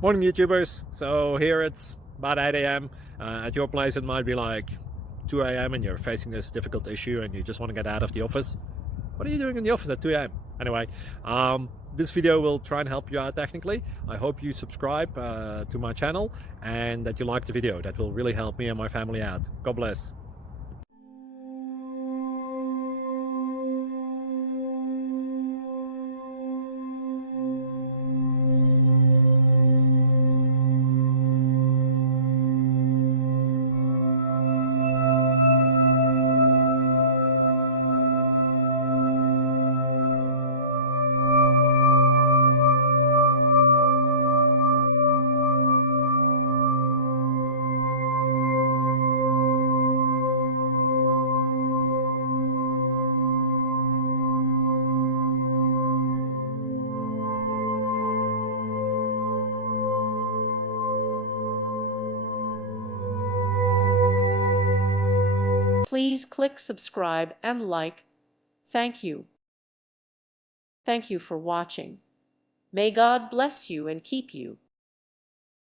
Morning YouTubers. So here it's about 8 a.m. At your place it might be like 2 a.m. and you're facing this difficult issue and you just want to get out of the office. What are you doing in the office at 2 a.m.? Anyway, this video will try and help you out technically. I hope you subscribe to my channel and that you like the video. That will really help me and my family out. God bless. Please click subscribe and like. Thank you. Thank you for watching. May God bless you and keep you.